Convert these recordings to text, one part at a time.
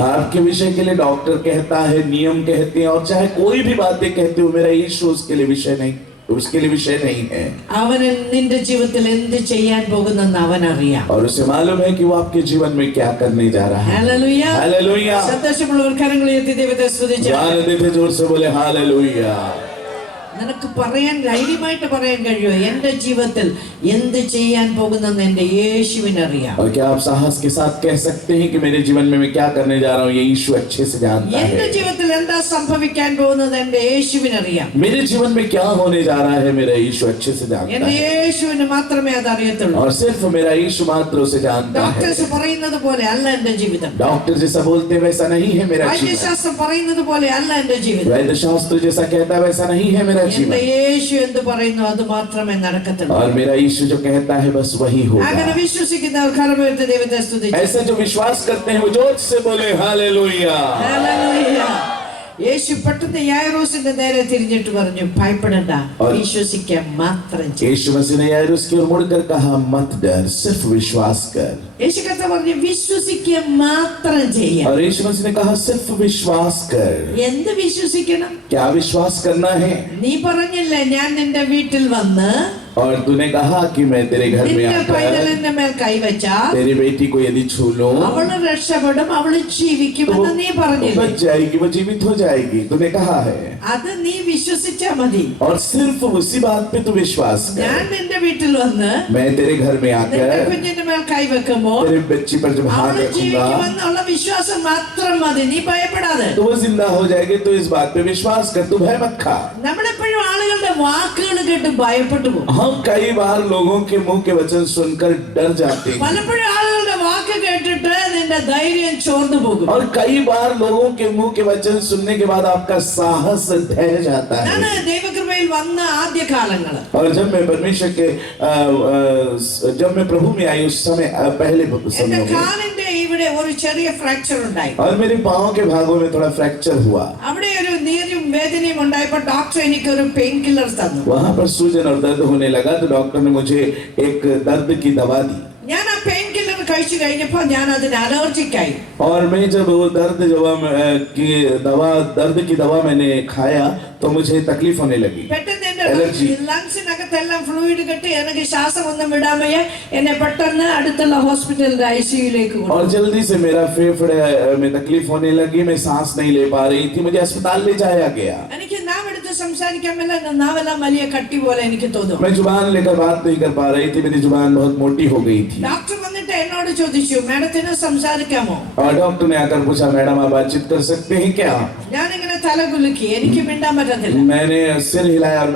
आपके विषय के लिए डॉक्टर कहता है, नियम कहते हैं, और चाहे कोई भी बातें कहते हो, मेरा यीशु उसके लिए विषय नहीं, उसके लिए विषय नहीं है। और उसे मालूम है कि वो आपके जीवन में क्या करने जा रहा है। Hallelujah, hallelujah. जोर से बोले हालेलुया। നിനക്ക് പറയാൻ ധൈര്യമായിട്ട് പറയാൻ കഴിയോ എൻ്റെ ജീവിതത്തിൽ എന്ത് ചെയ്യാൻ പോകുന്നെന്ന് എൻ്റെ യേശുവിനെ അറിയാം. और क्या आप साहस के साथ कह सकते हैं कि मेरे जीवन में मैं क्या करने जा रहा हूँ, ये यीशु अच्छे से जानता है। എൻ്റെ ജീവിതത്തിൽ എന്താ സംഭവിക്കാൻ പോകുന്നത് എൻ്റെ യേശുവിനെ അറിയാം. मेरे जीवन में क्या होने जा रहा है, मेरा यीशु अच्छे से जानता है। എൻ്റെ യേശുവിന് മാത്രമേ അത് അറിയത്തുള്ളൂ. और सिर्फ मेरा यीशु मात्र उसे जानता है। ഡോക്ടേഴ്സ് പറയുന്നത് പോലെ അല്ല എൻ്റെ ജീവിതം. डॉक्टर जैसा बोलते हैं वैसा नहीं है मेरा जीवन। വൈദ്യശാസ്ത്രം പറയുന്നത് പോലെ അല്ല എൻ്റെ ജീവിതം. वैद्य शास्त्र जैसा कहता है वैसा नहीं है मेरा जीवन। എൻ്റെ യേശു എന്ത് പറയുന്നു അത് മാത്രമേ നടക്കത്തുള്ളൂ. और मेरा यीशु जो कहता है बस वही होगा। അങ്ങനെ വിശ്വസിക്കുന്നവർ കരമുയർത്തി ദൈവത്തെ സ്തുതിച്ചു. ऐसे जो विश्वास करते हैं वो जोर से बोले हालेलुया। हालेलुया. യേശു പെട്ടെന്ന് യായിറോസിന്റെ നേരെ തിരിഞ്ഞിട്ട് പറഞ്ഞു, ഭയപ്പെടണ്ട, വിശ്വസിക്കാൻ മാത്രം ചെയ്യ്. यीशु मसीह ने याईरोस की ओर मुड़कर कहा, मत डर, सिर्फ विश्वास कर। യേശു കർത്താവ് പറഞ്ഞു, വിശ്വസിക്കാൻ മാത്രം ചെയ്യാം. और यीशु मसीह ने कहा, सिर्फ विश्वास कर। എന്ത് വിശ്വസിക്കണം? क्या विश्वास करना है? നീ പറഞ്ഞില്ലേ ഞാൻ നിന്റെ വീട്ടിൽ വന്ന് और तूने कहा कि मैं तेरे घर में നിന്റെ आकर പൈതലിന്റെ മേൽ കൈവച്ചാൽ तेरी बेटी को यदि छू लूं അവൾ രക്ഷപ്പെടും, അവൾ ജീവിക്കുമെന്ന് നീ പറഞ്ഞില്ലേ? बच जाएगी, वो जीवित हो जाएगी, तूने कहा है। അത് നീ വിശ്വസിച്ചാ മതി. और सिर्फ उसी बात पे तू विश्वास ഞാൻ कर। നിന്റെ വീട്ടിൽ വന്ന് मैं तेरे घर में നിന്റെ आकर കുഞ്ഞിന്റെ മേൽ കൈവെക്കുമ്പോൾ तेरे बच्ची पर जब हाथ അവൾ रखूंगा ജീവിക്കുമെന്നുള്ള വിശ്വാസം മാത്രം മതി, നീ ഭയപ്പെടാതെ. तो वो जिंदा हो जाएगी। तो इस बात पे विश्वास कर, तू भय मत खा। നമ്മളെപ്പോഴും ആളുകളുടെ വാക്കുകൾ കേട്ട് ഭയപ്പെട്ടു പോകും. हम कई बार लोगों के मुंह के वचन सुनकर डर जाते हैं, പലപ്പോഴും ആളുകളുടെ വാക്ക് കേട്ടിട്ട് നിന്റെ ധൈര്യം ചോർന്നു പോകും. और कई बार लोगों के मुंह के वचन सुनने के बाद आपका साहस ढह जाता ഞാൻ है। ദൈവകൃപയിൽ വന്ന ആദ്യ കാലങ്ങള് और जब मैं परमेश्वर के जब मैं प्रभु में आई उस समय पहले എന്റെ समय में, കാലിന്റെ ഇവിടെ ഒരു ചെറിയ ഫ്രാക്ചർ ഉണ്ടായി. और मेरे पाँव के भागों में थोड़ा फ्रैक्चर हुआ। അവിടെ ഒരു നീരും വേദനയും ഉണ്ടായപ്പോൾ ഡോക്ടർ എനിക്ക് ഒരു പെയിൻ കില്ലർ തന്നു. वहां पर सूजन और दर्द होने लगा तो डॉक्टर ने मुझे एक दर्द की दवा दी। ഞാൻ ആ പെയിൻ കില്ലർ കഴിച്ചു കഴിഞ്ഞപ്പോൾ ഞാൻ അതിന് അലർജിക്കായി. और मैं जब वो दर्द की दवा मैंने खाया तो मुझे तकलीफ होने लगी। പെട്ടെന്ന് എന്റെ Allergy. ലങ്സിനകത്തെല്ലാം ഫ്ലൂയിഡ് കെട്ടി എനിക്ക് ശ്വാസം ഒന്നും വിടാൻ വയ്യ. എന്നെ പെട്ടെന്ന് അടുത്തുള്ള ഹോസ്പിറ്റലിന്റെ ഐസിയുലേക്ക് और जल्दी से मेरा फेफड़े में तकलीफ होने लगी, मैं सांस नहीं ले पा रही थी, मुझे अस्पताल ले जाया गया। എനിക്ക് നാവെടുത്ത് സംസാരിക്കാൻ പറ്റില്ല, നാവെല്ലാം വലിയ കട്ടി പോലെ എനിക്ക് തോന്നും. मैं जुबान लेकर बात नहीं कर पा रही थी, मेरी जुबान बहुत मोटी हो गई थी। ഡോക്ടർ വന്നിട്ട് എന്നോട് ചോദിച്ചു, മാഡത്തിന് സംസാരിക്കാമോ? और डॉक्टर ने आकर पूछा, मैडम आप बातचीत कर सकते हैं क्या? ഞാനിങ്ങനെ തല കുലുക്കി, എനിക്ക് മിണ്ടാൻ പറ്റത്തില്ല. मैंने सिर हिलाया और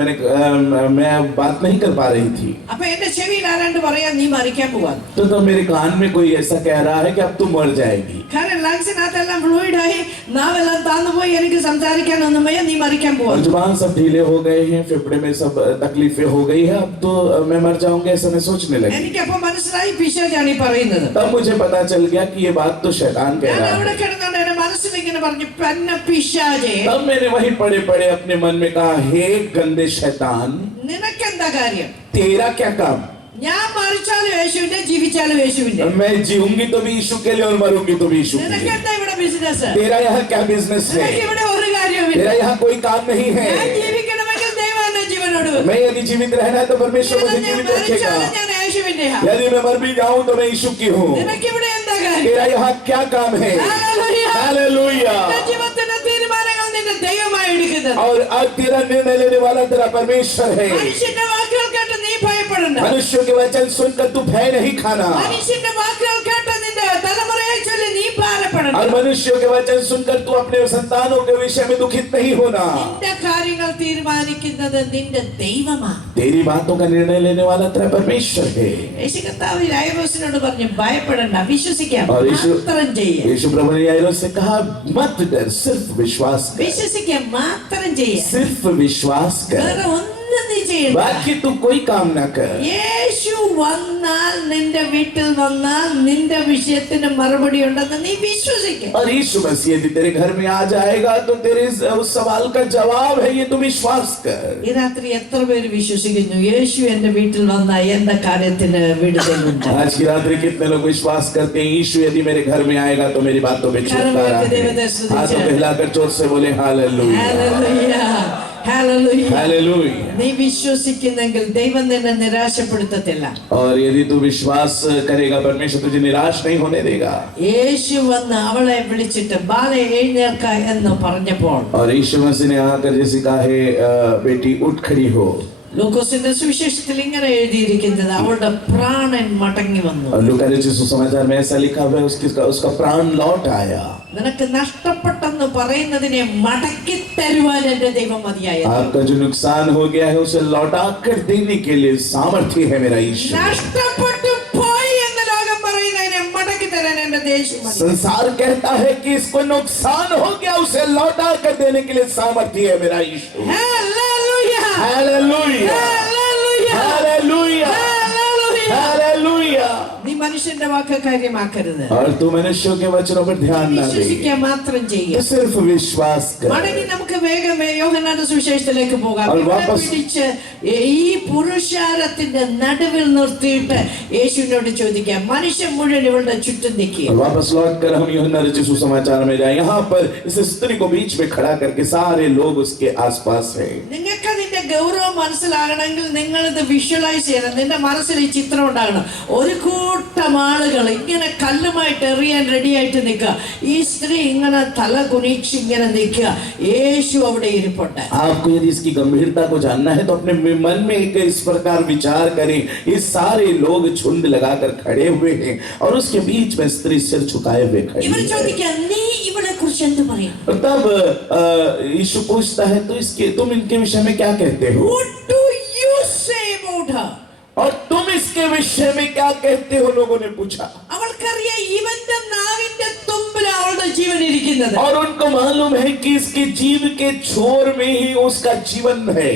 मैं बात नहीं कर पा रही थी। അപ്പൊ എന്റെ ചെവിയിൽ ആരാണ്ട് പറയാ, നീ മരിക്കാൻ പോവാ. तो मेरे कान में कोई ऐसा कह रहा है कि अब तू मर जाएगी। കാരണം ലങ്സിനകത്തെല്ലാം ഫ്ലൂയിഡ് ആയി, നാവെല്ലാം താന്നു പോയി, എനിക്ക് സംസാരിക്കാൻ ഒന്നും വയ്യ, നീ മരിക്കാൻ പോവാ. और जुबान सब ढीले हो गए हैं, फेफड़े में सब तकलीफें हो गई है, अब तो मैं मर जाऊंगी ऐसा मैं सोचने लगी। എനിക്കപ്പോ മനസ്സിലായി പിശാചാണ് ഈ പറയുന്നത്. तब मुझे पता चल गया कि ये बात तो शैतान कह ഞാൻ रहा അവിടെ है। കിടന്നുകൊണ്ട് എന്റെ മനസ്സിൽ ഇങ്ങനെ പറഞ്ഞു, പെന്ന പിശാചേ, तब मैंने वही पड़े पड़े अपने मन में कहा, हे गंदे शैतान, നിനക്കെന്താ കാര്യം? तेरा क्या काम? ഞാൻ മരിച്ചാലും യേശുവിന്റെ, ജീവിച്ചാലും യേശുവിന്റെ. मैं जीऊंगी तो भी यीशु के लिए और मरूंगी तो भी यीशु के लिए। നിനക്കെന്താ ഇവിടെ ബിസിനസ്? तेरा यहाँ क्या बिजनेस है? നിനക്ക് ഇവിടെ ഒരു കാര്യവുമില്ല. तेरा यहाँ कोई काम नहीं है। ഞാൻ ജീവിക്കണമെങ്കിൽ ദൈവം എന്നെ ജീവനോട് വെക്കും. मैं यदि जीवित रहना है तो परमेश्वर मुझे ഞാൻ जीवित रखेगा। മരിച്ചാലും ഞാൻ യേശുവിന്റെയാ. यदि मैं मर भी जाऊं तो मैं यीशु की हूँ। നിനക്ക് ഇവിടെ എന്താ കാര്യം? तेरा यहाँ क्या काम है? ഹല്ലേലൂയ. हालेलुया। നിന്റെ ജീവിതത്തിന്റെ തീരുമാനങ്ങൾ നിന്റെ ദൈവമായി എടുക്കുന്നത്. और आज तेरा निर्णय लेने वाला तेरा परमेश्वर है। മനുഷ്യന്റെ വാക്കുകൾ കേട്ട് നീ ഭയപ്പെടണ്ട. मनुष्यों के वचन सुनकर तू भय नहीं खाना, മനുഷ്യന്റെ വാക്കുകൾ കേട്ട് നിന്റെ തലമുറയെ ചൊല്ലി നീ ഭാരപ്പെടണ്ട. और मनुष्यों के वचन सुनकर तू अपने संतानों के विषय में दुखित नहीं होना। നിന്റെ കാര്യങ്ങൾ തീരുമാനിക്കുന്നത് നിന്റെ ദൈവമാണ്. तेरी बातों का निर्णय लेने वाला तेरा परमेश्वर है। യേശു കർത്താവ് യായിറോസിനോട് പറഞ്ഞു, ഭയപ്പെടണ്ട, വിശ്വസിക്കാം, और यीशु മാത്രം ചെയ്യാം. यीशु प्रभु ने याईरोस से कहा, मत डर, सिर्फ विश्वास कर, വിശ്വസിക്കാം, മാത്രം ചെയ്യാം. सिर्फ विश्वास വേറെ कर, ഒന്നും നീ ചെയ്യണ്ട. बाकी तू कोई काम ना कर। യേശു വന്നാൽ നിന്റെ വീട്ടിൽ വന്നാൽ നിന്റെ വിഷയത്തിന് മറുപടി ഉണ്ടെന്ന് നീ വിശ്വസിക്കും. और यीशु मसीह यदि तेरे घर में आ जाएगा तो तेरे उस सवाल का जवाब है ये, तू विश्वास कर. ഈ രാത്രി എത്ര പേര് വിശ്വസിക്കുന്നു യേശു എന്റെ വീട്ടിൽ വന്നാൽ എന്റെ കാര്യത്തിന് വിടുതലുണ്ട്? आज की रात्रि कितने लोग विश्वास करते हैं यीशु यदि मेरे घर में आएगा तो मेरी बातों में छुटकारा है? हाथ फैलाकर जोर से बोले हालेलुया, ഹല്ലേലൂയ, ഹല്ലേലൂയ. हालेलुया. നീ വിശ്വസിക്കുന്നെങ്കിൽ ദൈവം നിന്നെ നിരാശപ്പെടുത്തത്തില്ല. और यदि तू विश्वास करेगा परमेश्वर तुझे निराश नहीं होने देगा. യേശു വന്ന് അവളെ വിളിച്ചിട്ട് ബാലെ എഴുന്നേൽക്ക എന്ന് പറഞ്ഞപ്പോൾ और यीशु मसीह ने आकर जैसे कहा है बेटी उठ खड़ी हो. ലൂക്കോസിന്റെ സുവിശേഷത്തിൽ ഇങ്ങനെ എഴുതിയിരിക്കുന്നത് അവളുടെ പ്രാണൻ മടങ്ങി വന്നു. और लूका के सुसमाचार में ऐसा लिखा हुआ है उसका प्राण लौट आया. നിനക്ക് നഷ്ടപ്പെട്ടെന്ന് പറയുന്നതിനെ മടക്കി തരുവാൻ എന്റെ ദൈവം മതിയായ. आपका जो नुकसान हो गया है उसे लौटा कर देने के लिए सामर्थ्य है मेरा ईश्वर. നഷ്ടപ്പെട്ടു പോയി എന്ന് ലോകം പറയുന്നതിനെ മടക്കി തരാൻ എന്റെ ദേശം മതി. संसार कहता है कि इसको नुकसान हो गया उसे लौटा कर देने के लिए सामर्थ्य है मेरा ईश्वर. ഹല്ലേലൂയ, हालेलुया, ഹല്ലേലൂയ, हालेलुया, ഹല്ലേലൂയ. हालेलुया. നീ മനുഷ്യന്റെ വാക്ക് കാര്യമാക്കരുത്. और तू मनुष्यों के वचनों पर ध्यान न दे, വിശ്വസിക്കുക മാത്രം तो ചെയ്യുക. सिर्फ विश्वास कर. മടങ്ങി നമുക്ക് വേഗം യോഹന്നാന്റെ സുവിശേഷത്തിലേക്ക് പോകാം. और ഇവിടെ वापस- പിടിച്ച് ഈ പുരുഷാരത്തിന്റെ നടുവിൽ നിർത്തിയിട്ട് യേശുവിനോട് ചോദിക്കാം, മനുഷ്യൻ മുഴുവൻ ഇവളുടെ ചുറ്റും നിൽക്കുക. और वापस लौट कर हम यूहन्ना रचित सुसमाचार में जाए. यहाँ पर इस स्त्री को बीच में खड़ा करके सारे लोग उसके आसपास हैं. നിങ്ങൾക്ക് അതിന്റെ ഗൗരവം മനസ്സിലാകണമെങ്കിൽ നിങ്ങൾ ഇത് വിഷ്വലൈസ് ചെയ്യണം. നിന്റെ മനസ്സിൽ ഈ ചിത്രം ഉണ്ടാകണം. ഒരു കൂട്ടം ആളുകൾ ഇങ്ങനെ കല്ലുമായിട്ട് എറിയാൻ റെഡി ആയിട്ട് നിൽക്കുക. ഈ സ്ത്രീ ഇങ്ങനെ തല കുനിച്ച് ഇങ്ങനെ നിൽക്കുക. യേശു അവിടെ ഇരിപ്പുണ്ട്. आपको यदि इसकी गंभीरता को जानना है तो अपने मन में एक इस प्रकार विचार करें. ये सारे लोग झुंड लगाकर खड़े हुए हैं और उसके बीच में स्त्री सिर झुकाए हुए खड़ी ഇവർ है. ചോദിക്കുക, നീ ഇവളെ കുറിച്ച് എന്ത് പറയും? और तब यीशु पूछता है तो तुम इनके विषय में क्या कहते हो? What do you say about her? और तुम इसके विषय में क्या कहते हो? लोगों ने पूछा. അവൾക്കറിയാം ഇവന്റെ നാവിന്റെ തുമ്പിൽ അവളുടെ ജീവൻ ഇരിക്കുന്നത്. और उनको मालूम है कि इसके जीव के छोर में ही उसका जीवन है.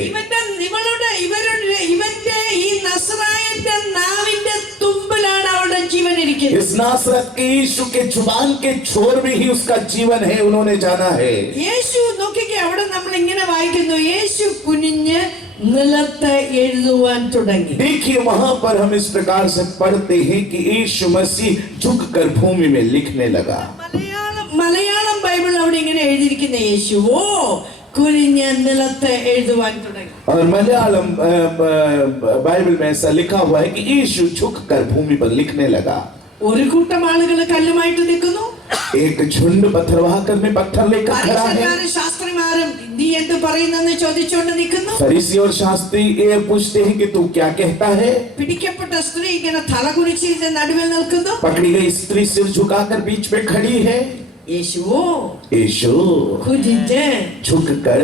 ഇവന്റെ ഈ നസ്രായന്റെ നാവിന്റെ തുമ്പിലാണ് അവളുടെ ജീവൻ ഇരിക്കുന്നത്. इस नासरत के यीशु के जुबान के छोर में ही उसका जीवन है. उन्होंने जाना है. യേശു നോക്കിക്കേ, അവിടെ നമ്മൾ ഇങ്ങനെ വായിക്കുന്നു, യേശു കുനിഞ്ഞ് നിലത്ത് എഴുതുവാൻ തുടങ്ങി. देखिए वहां पर हम इस प्रकार से पढ़ते हैं कि यीशु मसीह झुककर भूमि में लिखने लगा. മലയാളം ബൈബിൾ അവിടെ ഇങ്ങനെ എഴുതിയിരിക്കുന്ന യേശുവോ കുനിഞ്ഞ് നിലത്ത് എഴുതുവാൻ തുടങ്ങി. और मलयालम बाइबल में ऐसा लिखा हुआ है कि यीशु झुककर भूमि पर लिखने लगा. ഒരു കൂട്ടം ആളുകൾ കല്ലുമായിട്ട് നിൽക്കുന്നു. एक झुंड पत्थरवाहक में पत्थर लेकर खड़ा है. പരീശന്മാരും ശാസ്ത്രിമാരും നീ എന്ത് പറയുന്നെന്ന് ചോദിച്ചുകൊണ്ട് നിൽക്കുന്നു. फरीसी और शास्त्री ये पूछते हैं कि तू क्या कहता है? പിടിക്കപ്പെട്ട സ്ത്രീ ഇങ്ങനെ തലകുനിച്ചിരുന്ന് നടുവിൽ നിൽക്കുന്നു. पकड़ी गई स्त्री सिर झुकाकर बीच में खड़ी है. യേശുവോ यीशु കുനിഞ്ഞ് झुककर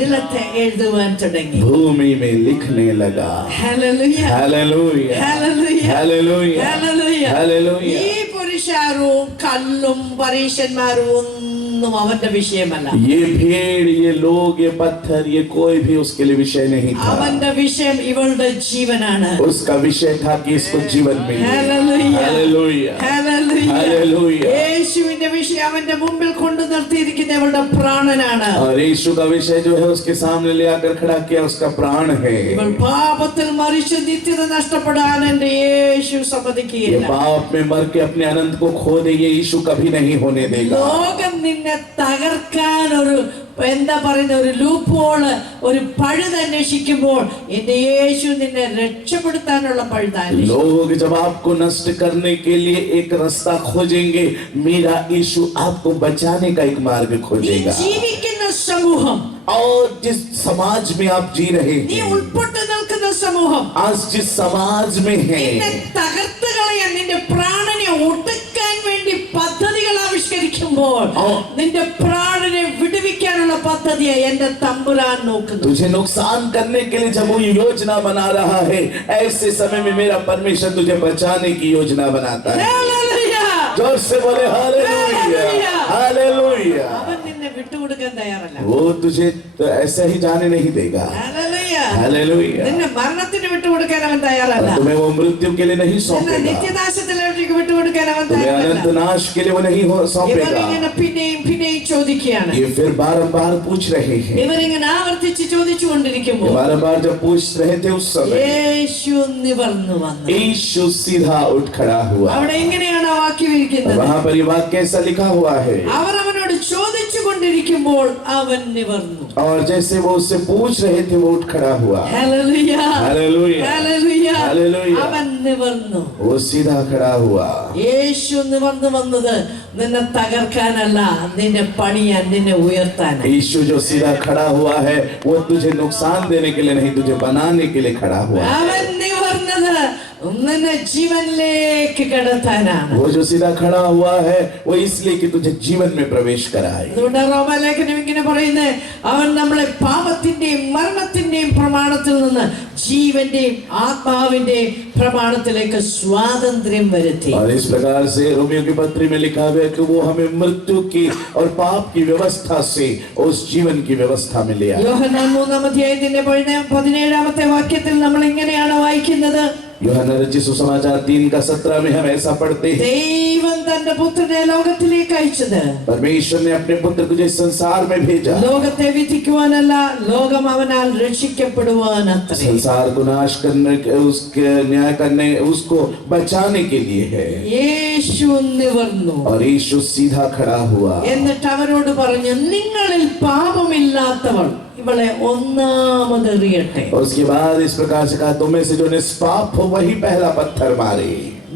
നിലത്ത് എഴുതുവാൻ തുടങ്ങി. भूमि में लिखने लगा. ഹല്ലേലൂയ, हालेलुया, ഹല്ലേലൂയ, हालेलुया, ഹല്ലേലൂയ. हालेलुया. ഈ പുരുഷാരവും കല്ലും പരീശന്മാരും ഒന്നും അവന്റെ വിഷയമല്ല. ये भीड़, ये लोग, ये पत्थर, ये कोई भी उसके लिए विषय नहीं था. അവന്റെ വിഷയം ഇവളുടെ ജീവനാണ്. उसका विषय था कि इसको जीवन मिले. ഹല്ലേലൂയ, हालेलुया, ഹല്ലേലൂയ. हालेलुया. യേശുവിന്റെ വിഷയം അവന്റെ മുമ്പിൽ കൊണ്ടു നിർത്തിയിരിക്കുന്ന അവളുടെ പ്രാണനാണ്. और यीशु का विषय जो है उसके सामने ले आकर खड़ा किया उसका प्राण है. ഇവൾ പാപത്തിൽ മരിച്ച് നിത്യത നഷ്ടപ്പെടാൻ എന്റെ യേശു ये സമ്മതിക്കുകയില്ല. पाप में मर के अपने अनंत को खो दे, ये यीशु कभी नहीं होने देगा. ലോകം നിന്നെ തകർക്കാൻ ഒരു എന്താ പറയുന്ന ഒരു ലൂപ്പ് ഹോള്, ഒരു പഴുത് അന്വേഷിക്കുമ്പോൾ എന്റെ യേശു നിന്നെ രക്ഷപ്പെടുത്താനുള്ള പഴുതാണ്. लोग जब आपको नष्ट करने के लिए एक रास्ता खोजेंगे, मेरा यीशु आपको बचाने का एक मार्ग നീ खोजेगा. ജീവിക്കുന്ന സമൂഹം, और जिस समाज में आप जी रहे നീ हैं, ഉൾപ്പെട്ട് നിൽക്കുന്ന സമൂഹം आज जिस समाज में നിന്നെ है, തകർത്ത് കളയാൻ, നിന്റെ പ്രാണനെ ഒടുക്കാൻ വേണ്ടി പദ്ധതികൾ ആവിഷ്കരിക്കുമ്പോൾ നിന്റെ പ്രാണനെ വിടുവിക്കാനുള്ള പദ്ധതിയെ എന്റെ തമ്പുരാൻ നോക്കുന്നു. तुझे नुकसान करने के लिए जब वो योजना बना रहा है, ऐसे समय में मेरा परमेश्वर तुझे बचाने की योजना बनाता है. ഹല്ലേലൂയ. जोर से बोले हालेलुया, हालेलुया. അവൻ നിന്നെ വിട്ടുകൊടുക്കാൻ തയ്യാറല്ല. वो तुझे तो ऐसा ही जाने नहीं देगा. ഹല്ലേലൂയ. हालेलुया। നിന്നെ മരണത്തിന് വിട്ടുകൊടുക്കാൻ അവൻ തയ്യാറല്ല. तुम्हें वो मृत्यु के लिए नहीं നിന്നെ सौंपेगा, നിത്യനാശത്തിലേക്ക് വിട്ടുകൊടുക്കാൻ അവൻ तुम्हें തയ്യാറല്ല. अनंत नाश के लिए वो नहीं सौंपेगा। ഇവരിങ്ങനെ പിന്നെയും പിന്നെയും ചോദിക്കുകയാണ്. ये फिर बारंबार पूछ रहे हैं। ഇവരിങ്ങനെ ആവർത്തിച്ച് ചോദിച്ചുകൊണ്ടിരിക്കുമ്പോൾ बारंबार जब पूछ रहे थे उस समय യേശു നിവർന്നു വന്നു. यीशु सीधा उठ खड़ा हुआ। അവിടെ എങ്ങനെയാണ് ആ വാക്യം ഇരിക്കുന്നത്? वहां पर ये वाक्य कैसा लिखा हुआ है? അവർ അവനോട് ചോദിച്ചു കൊണ്ടിരിക്കുമ്പോൾ അവൻ നിവർന്നു. और जैसे वो उससे पूछ रहे थे वो उठ खड़ा हुआ। ഹല്ലേലൂയ, हालेलुया, ഹല്ലേലൂയ. हालेलुया। അവൻ നിവർന്നു. वो सीधा खड़ा हुआ। യേശു നിവർന്നു വന്നത് നിന്നെ തകർക്കാനല്ല, നിന്നെ പണിയാൻ, നിന്നെ ഉയർത്താൻ. यीशु जो सीधा खड़ा हुआ है वो तुझे नुकसान देने के लिए नहीं, तुझे बनाने के लिए खड़ा हुआ। അവൻ നിവർന്നത് നിന്നെ ജീവനിലേക്ക് കടത്താനാണ്. वो जो सीधा खड़ा हुआ है वो इसलिए कि तुझे जीवन में प्रवेश कराए। അതുകൊണ്ട് റോമാലേഖനം ഇങ്ങനെ പറയുന്നത്, അവൻ നമ്മളെ പാപത്തിന്റെയും മരണത്തിന്റെയും പ്രമാണത്തിൽ നിന്ന് ജീവന്റെയും ആത്മാവിന്റെയും പ്രമാണത്തിലേക്ക് സ്വാതന്ത്ര്യം വരുത്തി. और इस प्रकार से रोमियो की पत्री में लिखा हुआ है कि वो हमें मृत्यु की और पाप की व्यवस्था से उस जीवन की व्यवस्था में ले आया। യോഹന്നാൻ 3-ാം അധ്യായത്തിന്റെ 17-ാമത്തെ വാക്യത്തിൽ നമ്മൾ ഇങ്ങനെയാണ് വായിക്കുന്നത്. यूहन्ना रचित सुसमाचार 3:17 में हम ऐसा पढ़ते हैं, ദൈവം തന്റെ പുത്രനെ ലോകത്തിലേക്ക് അയച്ചത് परमेश्वर ने अपने पुत्र को जिस संसार में भेजा, ലോകത്തെ വിധിക്കുവാനല്ല, ലോകം അവനാൽ രക്ഷിക്കപ്പെടുവാനത്രേ. संसार को नाश करने, उसके न्याय करने, उसको बचाने के लिए है। യേശു നിവർന്നു. और यीशु सीधा खड़ा हुआ। എന്നിട്ട് അവരോട് പറഞ്ഞു, നിങ്ങളിൽ പാപമില്ലാത്തവൾ ഇവളെ ഒന്നാമതെറിയട്ടെ. और उसके बाद इस प्रकार से कहा, तुम में से जो निष्पाप हो वही पहला पत्थर मारे।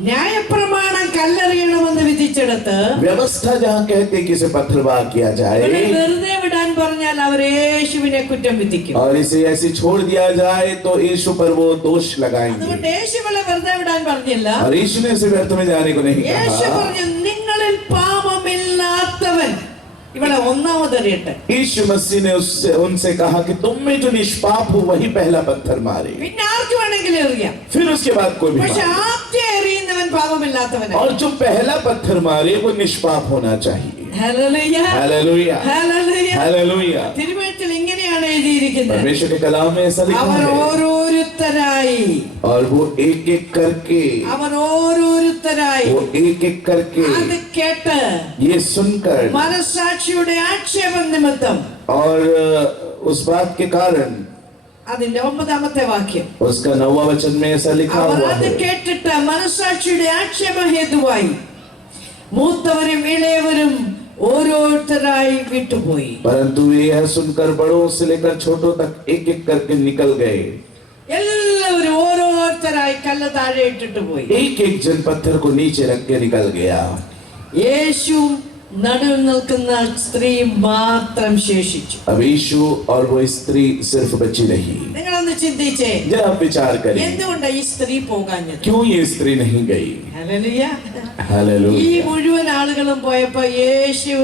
ന്യായപ്രമാണം കല്ലെറിയണമെന്ന് വിധിച്ചെടുത്ത് व्यवस्था जहाँ कहते कि इसे पत्थरवाह किया ഇവരെ जाए വെറുതെ വിടാൻ പറഞ്ഞാൽ അവർ യേശുവിനെ കുറ്റം വിധിക്കും. और इसे ऐसे छोड़ दिया जाए तो यीशु पर वो दोष लगाएंगे। അതുകൊണ്ട് യേശുവിനെ വെറുതെ വിടാൻ പറഞ്ഞില്ല. और यीशु ने इसे व्यर्थ में जाने को नहीं യേശു कहा। പറഞ്ഞു, നിങ്ങളിൽ പാപമില്ലാത്തവൻ ഇവളെ ഒന്നാമതെറിയട്ടെ. यीशु मसीह ने उनसे कहा कि तुम में जो निष्पाप हो वही पहला पत्थर मारे, പിന്നെ ആർക്ക് വേണമെങ്കിലും എറിയാം. फिर उसके बाद कोई भी പക്ഷെ मारे। ആദ്യം എറിയുന്നവൻ പാപമില്ലാത്തവനാണ്. और जो पहला पत्थर मारे वो निष्पाप होना चाहिए। ഹല്ലേലൂയ, हालेलुया, ഹല്ലേലൂയ. हालेलुया। തിരുവചനത്തിൽ ഇങ്ങനെയാണ് എഴുതിയിരിക്കുന്നത്, परमेश्वर के कलाम में ऐसा लिखा അവർ है, ഓരോരുത്തരായി, और वो एक एक करके, അവർ ഓരോരുത്തരായി वो एक एक करके അത് കേട്ട് ये सुनकर മനസ്സാക്ഷിയുടെ ആക്ഷേപം നിമിത്തം, और उस बात के कारण, അതിന്റെ 9-ാമത്തെ വാക്യം, उसका 9वां वचन में ऐसा लिखा അവർ हुआ അത് है, കേട്ടിട്ട് മനസ്സാക്ഷിയുടെ ആക്ഷേപ ഹേതുവായി മൂത്തവരും ഇളയവരും ഓരോരുത്തരായി വിട്ടുപോയി. परंतु वे यह सुनकर बड़ों से लेकर छोटों तक एक एक करके निकल गए। എല്ലാവരും ഓരോരുത്തരായി കല്ല് താഴെ ഇട്ടിട്ട് പോയി. एक एक जन पत्थर को नीचे रख के निकल गया। യേശു നടുവിൽ നിൽക്കുന്ന സ്ത്രീ മാത്രം ശേഷിച്ചു. अब यीशु और वो स्त्री सिर्फ बची रही। നിങ്ങളൊന്ന് ചിന്തിച്ചേ, जरा आप विचार करें, എന്തുകൊണ്ടാണ് ഈ സ്ത്രീ പോകാഞ്ഞത്? क्यों ये स्त्री नहीं गई? ഹല്ലേലൂയ. ഈ हालेलुया। മുഴുവൻ ആളുകളും പോയപ്പോ യേശു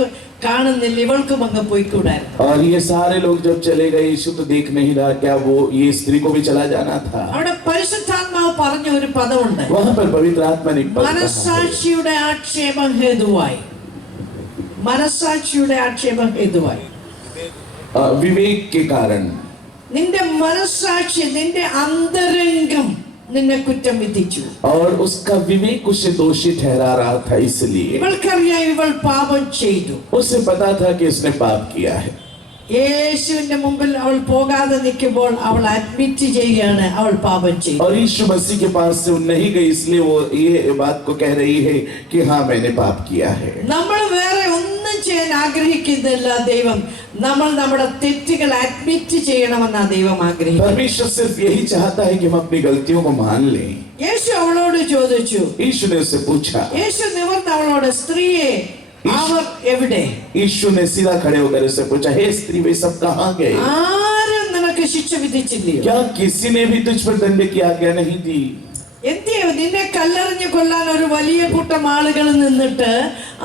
കാണുന്നില്ല, ഇവൾക്കും അങ്ങ് പോയിക്കൂടായിരുന്നു. और ये सारे लोग जब चले गए, यीशु तो देख नहीं रहा, क्या वो ये स्त्री को भी चला जाना था? അവിടെ പരിശുദ്ധാത്മാവ് പറഞ്ഞ ഒരു പദമുണ്ട്, वहां पर पवित्र आत्मा ने एक पद कहा है, മനസ്സാക്ഷിയുടെ ആക്ഷേപം ഹേതുവായി. മനസ്സാക്ഷിയുടെ ആക്ഷേപം ഹേതുവായി. विवेक के कारण, നിന്റെ മനസ്സാക്ഷി, നിന്റെ അന്തരംഗം നിന്നെ കുറ്റം വിധിച്ചു. और उसका विवेक उसे दोषी ठहरा रहा था। इसलिए ഇവൾക്കറിയാം ഇവൾ പാപം ചെയ്തു. उसे पता था कि उसने पाप किया है। യേശുവിന്റെ മുമ്പിൽ അവൾ പോകാതെ നിൽക്കുമ്പോൾ അവൾ അഡ്മിറ്റ് ചെയ്യുകയാണ്, അവൾ പാപം ചെയ്തു. और यीशु मसीह के पास से वो नहीं गई, इसलिए वो ये बात को कह रही है कि हाँ मैंने पाप किया है। നമ്മൾ വേറെ ഒന്നും ചെയ്യാൻ ആഗ്രഹിക്കുന്നില്ല ദൈവം, നമ്മൾ നമ്മുടെ തെറ്റുകൾ അഡ്മിറ്റ് ചെയ്യണമെന്നാ ദൈവം ആഗ്രഹിക്കുന്നത്. परमेश्वर सिर्फ यही चाहता है कि हम अपनी गलतियों को मान लें। യേശു അവളോട് ചോദിച്ചു, यीशु ने उससे पूछा, യേശു നിവർന്ന് അവളോട്, സ്ത്രീയെ അവർ എവിടെ? यीशु ने सीधा खड़े होकर उससे पूछा, हे स्त्री वे सब कहाँ गए? ആരും നിനക്ക് ശിക്ഷ വിധിച്ചില്ലയോ? क्या किसी ने भी तुझ पर दंड की आज्ञा नहीं दी? എന്തിയോ നിന്നെ കല്ലെറിഞ്ഞു കൊല്ലാൻ ഒരു വലിയ കൂട്ടം ആളുകൾ നിന്നിട്ട്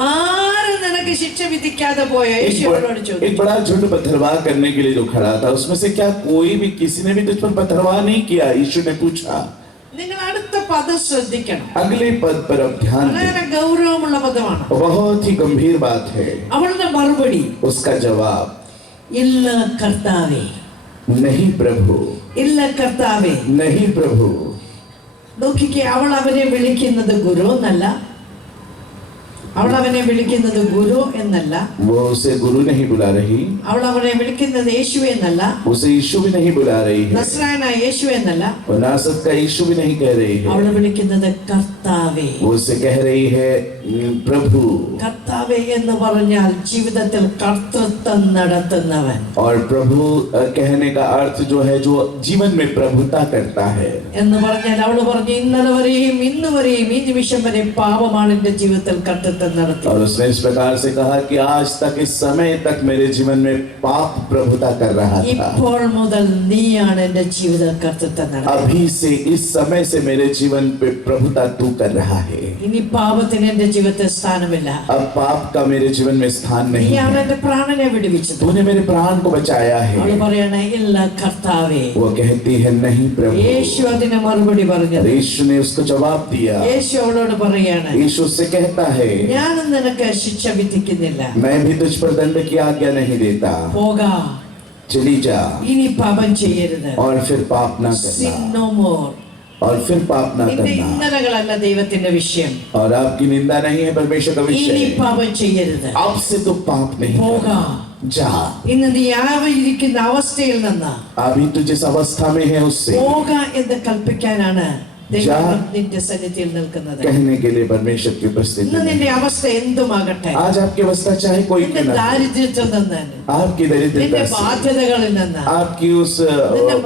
ആരും നിനക്ക് ശിക്ഷ വിധിക്കാതെ പോയോ? യേശു അവളോട് एक ചോദിച്ചു. बड़ा झुंड पत्थरवाह करने के लिए जो खड़ा था, उसमें से क्या कोई भी किसी ने भी तुझ पर पत्थरवाह नहीं किया? यीशु ने पूछा। നിങ്ങൾ അടുത്ത പദം ശ്രദ്ധിക്കണം, अगले पद पर अब ध्यान दें, വളരെ ഗൗരവമുള്ള പദമാണ്. बहुत ही गंभीर बात है। അവളുടെ മറുപടി, उसका जवाब, ഇല്ല കർത്താവേ. नहीं प्रभु, ഇല്ല കർത്താവേ. नहीं प्रभु। നോക്കിക്കേ, അവൾ അവനെ വിളിക്കുന്നത് ഗുരു എന്നല്ല, അവൾ അവനെ വിളിക്കുന്നത് ഗുരു എന്നല്ല, वो उसे गुरु नहीं बुला रही, അവൾ അവനെ വിളിക്കുന്നത് യേശു എന്നല്ല, उसे यीशु भी नहीं बुला रही है, നസ്രായനായ യേശു എന്നല്ല, और नासरत का यीशु भी नहीं कह रही है, അവൾ വിളിക്കുന്നത് കർത്താവേ. वो उसे कह रही है प्रभु। കർത്താവേ എന്ന് പറഞ്ഞാൽ ജീവിതത്തിൽ കർത്തൃത്വം നടത്തുന്നവൻ और प्रभु कहने का अर्थ जो है, जो जीवन में प्रभुता करता है। എന്ന് പറഞ്ഞാൽ അവൾ പറഞ്ഞു, ഇന്നലെ വരെയും ഇന്ന് വരെയും ഈ നിമിഷം വരെ പാപമാണ് എന്റെ ജീവിതത്തിൽ കർത്തൃത്വം നടത്തി. और उसने इस प्रकार से कहा कि आज तक, इस समय तक मेरे जीवन में पाप प्रभुता कर रहा था, ഇപ്പോൾ മുതൽ നീയാണ് എന്റെ ജീവിതത്തിൽ കർത്തൃത്വം നടത്തുന്നത്. अभी से, इस समय से मेरे जीवन पे प्रभुता तू कर रहा है। ഇനി പാപത്തിന് എന്റെ ജീവിതത്തിൽ സ്ഥാനമില്ല. अब पाप का मेरे जीवन में स्थान नहीं നീയാണ് है। എന്റെ പ്രാണനെ വിടുവിച്ചത്. तूने मेरे प्राण को बचाया അവള് है। പറയണ, ഇല്ല കർത്താവേ. वो कहती है नहीं प्रभु। യേശു അതിന് മറുപടി പറഞ്ഞത്. यीशु ने उसको जवाब दिया। യേശു അവളോട് പറയാണ്, यीशु उससे कहता है, ഞാനും നിനക്ക് ശിക്ഷ വിധിക്കുന്നില്ല, मैं भी तुझ पर दंड की आज्ञा नहीं देता, പോക, चली जा ഇനി പാപം ചെയ്യരുത്. और फिर पाप ना Sin करना, no more. और फिर पाप ना നിന്റെ करना। ഇന്നലകളല്ല ദൈവത്തിന്റെ വിഷയം. और आपकी निंदा नहीं है परमेश्वर का ഇനി विषय। പാപം ചെയ്യരുത്. अब से तो पाप नहीं പോക. करना, जा। ഇന്ന് നീ ആയിരിക്കുന്ന അവസ്ഥയിൽ നിന്ന് अभी तू जिस अवस्था में है उससे പോക എന്ന് കൽപ്പിക്കാനാണ് ദൈവം जा നിന്റെ സന്നിധിയിൽ നിൽക്കുന്നത്. कहने के लिए परमेश्वर की उपस्थिति ഇന്ന് में। നിന്റെ അവസ്ഥ എന്തുമാകട്ടെ, आज आपकी अवस्था चाहे कोई നിന്റെ भी ना हो, ദാരിദ്ര്യത്തിൽ നിന്ന്, आपकी നിന്റെ दरिद्रता से, ബാധ്യതകളിൽ നിന്ന്, आपकी उस നിന്റെ